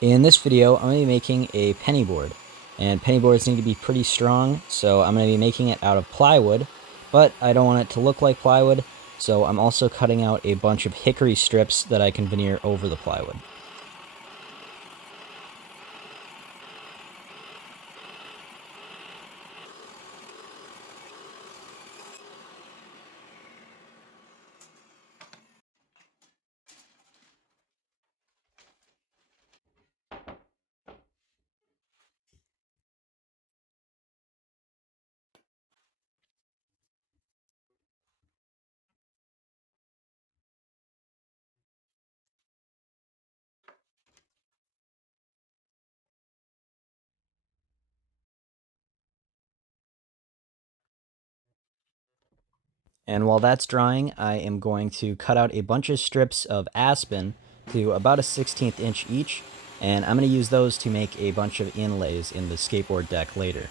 In this video, I'm going to be making a penny board, and penny boards need to be pretty strong, so I'm going to be making it out of plywood, but I don't want it to look like plywood, so I'm also cutting out a bunch of hickory strips that I can veneer over the plywood. And while that's drying, I am going to cut out a bunch of strips of aspen to about a 1/16 inch each, and I'm going to use those to make a bunch of inlays in the skateboard deck later.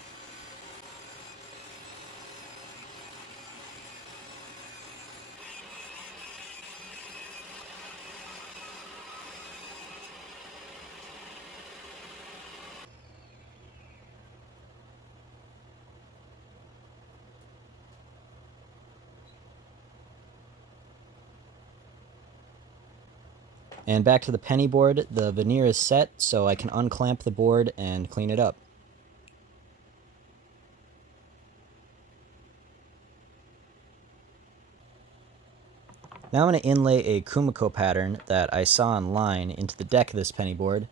And back to the penny board, the veneer is set, so I can unclamp the board and clean it up. Now I'm going to inlay a Kumiko pattern that I saw online into the deck of this penny board,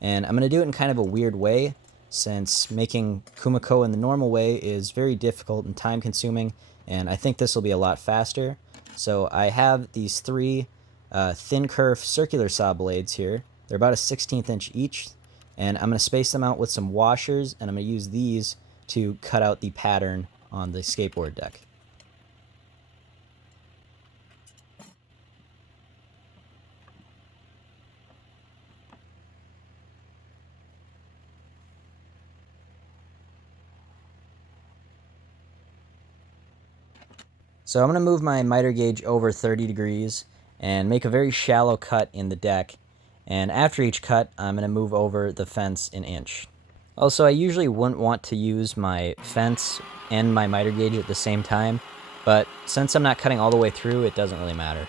and I'm going to do it in kind of a weird way, since making Kumiko in the normal way is very difficult and time consuming, and I think this will be a lot faster. So I have these three thin kerf circular saw blades here. They're about a 1/16 inch each, and I'm going to space them out with some washers, and I'm going to use these to cut out the pattern on the skateboard deck. So I'm going to move my miter gauge over 30 degrees and make a very shallow cut in the deck. And after each cut, I'm going to move over the fence an inch. Also, I usually wouldn't want to use my fence and my miter gauge at the same time, but since I'm not cutting all the way through, it doesn't really matter.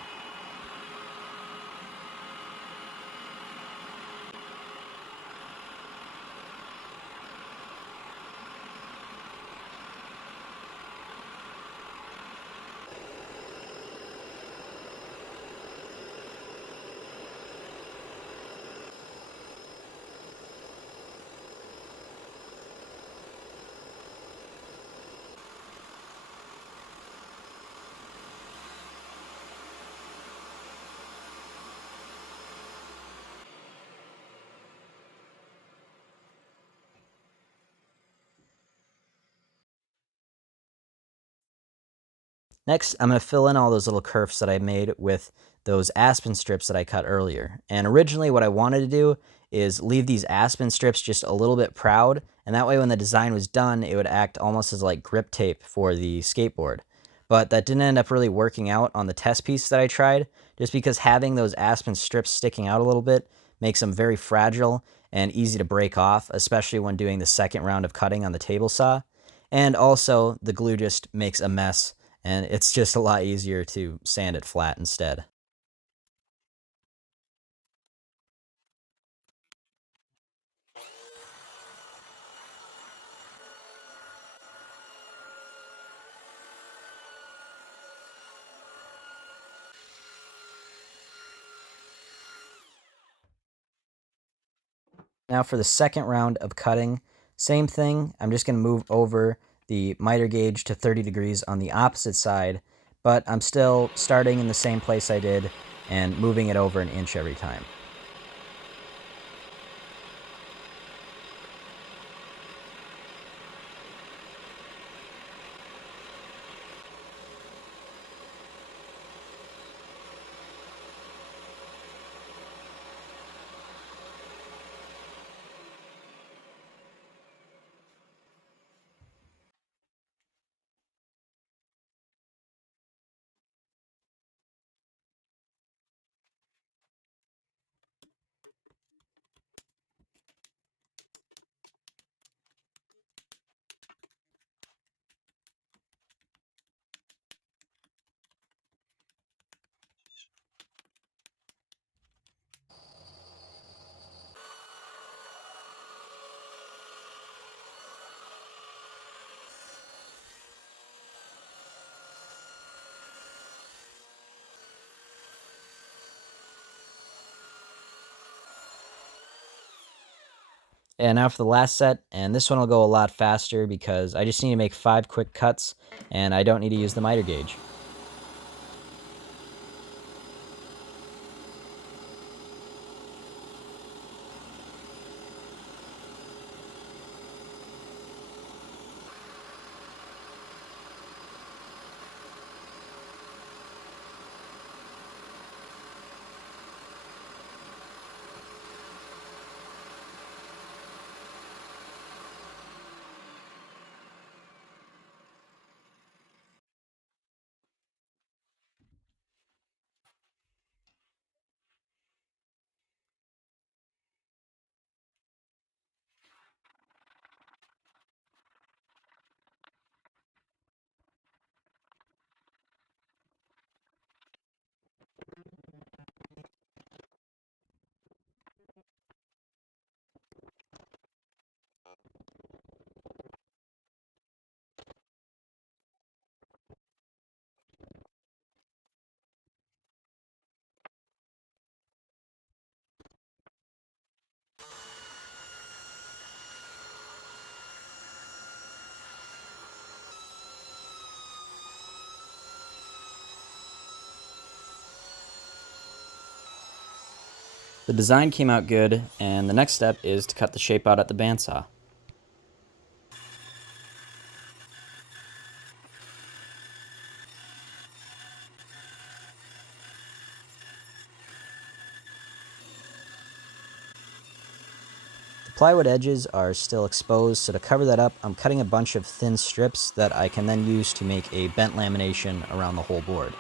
Next, I'm going to fill in all those little kerfs that I made with those aspen strips that I cut earlier. And originally what I wanted to do is leave these aspen strips just a little bit proud, and that way when the design was done, it would act almost as like grip tape for the skateboard. But that didn't end up really working out on the test piece that I tried, just because having those aspen strips sticking out a little bit makes them very fragile and easy to break off, especially when doing the second round of cutting on the table saw. And also, the glue just makes a mess, and it's just a lot easier to sand it flat instead. Now for the second round of cutting, same thing. I'm just going to move over the miter gauge to 30 degrees on the opposite side, but I'm still starting in the same place I did and moving it over an inch every time. And now for the last set, and this one will go a lot faster because I just need to make 5 quick cuts, and I don't need to use the miter gauge. The design came out good, and the next step is to cut the shape out at the bandsaw. The plywood edges are still exposed, so to cover that up, I'm cutting a bunch of thin strips that I can then use to make a bent lamination around the whole board.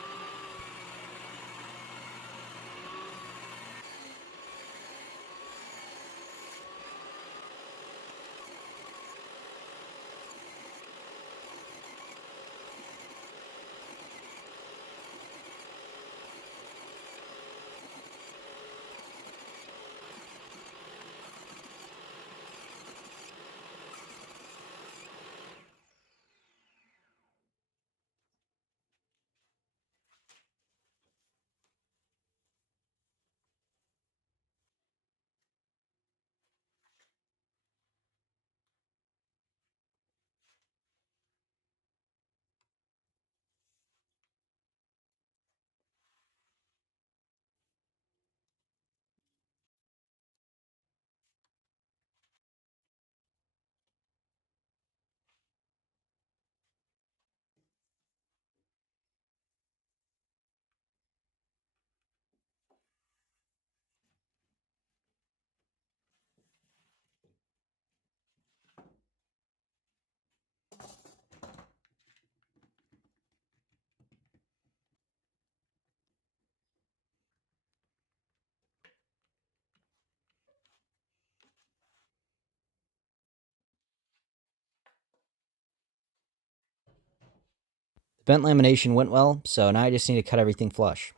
The bent lamination went well, so now I just need to cut everything flush.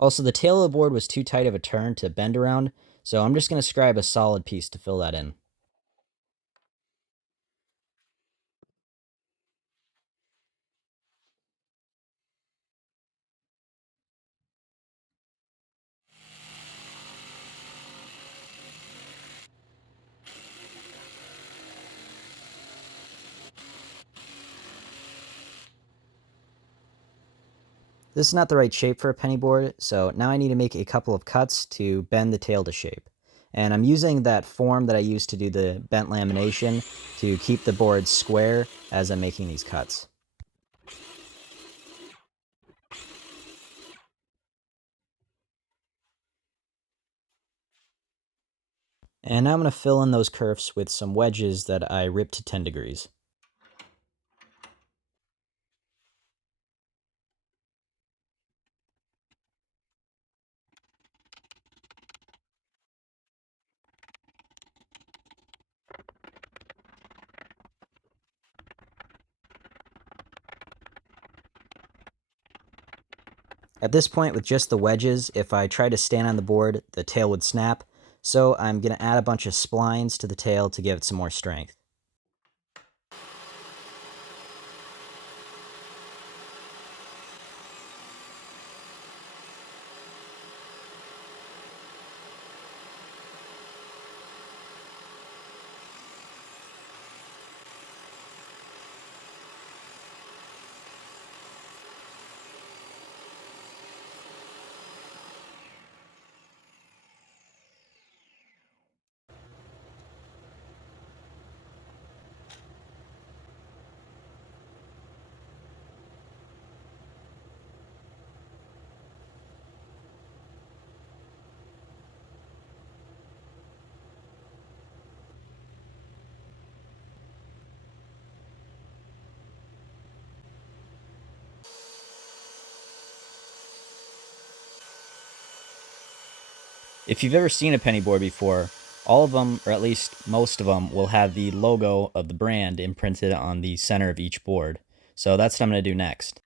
Also, the tail of the board was too tight of a turn to bend around, so I'm just going to scribe a solid piece to fill that in. This is not the right shape for a penny board, so now I need to make a couple of cuts to bend the tail to shape. And I'm using that form that I used to do the bent lamination to keep the board square as I'm making these cuts. And now I'm going to fill in those curves with some wedges that I ripped to 10 degrees. At this point, with just the wedges, if I tried to stand on the board, the tail would snap, so I'm going to add a bunch of splines to the tail to give it some more strength. If you've ever seen a penny board before, all of them, or at least most of them, will have the logo of the brand imprinted on the center of each board. So that's what I'm going to do next.